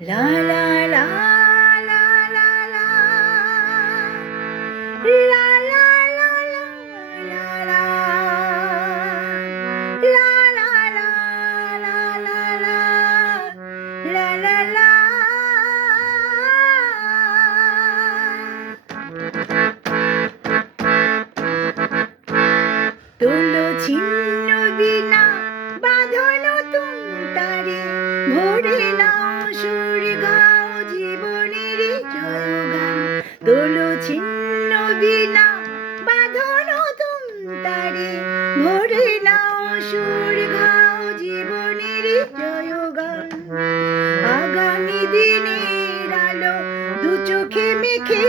লা লা লা লা লা লা লা লা লা লা লা লা লা লা লা লা লা লা লা। তোলো ছিন্ন বিনা বাঁধো নতুন তারে, ভরে নাও সুর গাও জীবনের জয়গান। তোলো ছিন্ন বিনা বাঁধো নতুন তারে, ভরে নাও সুর গাও জীবনের জয়গান। আগামী দিনের আলো দু চোখে মেখে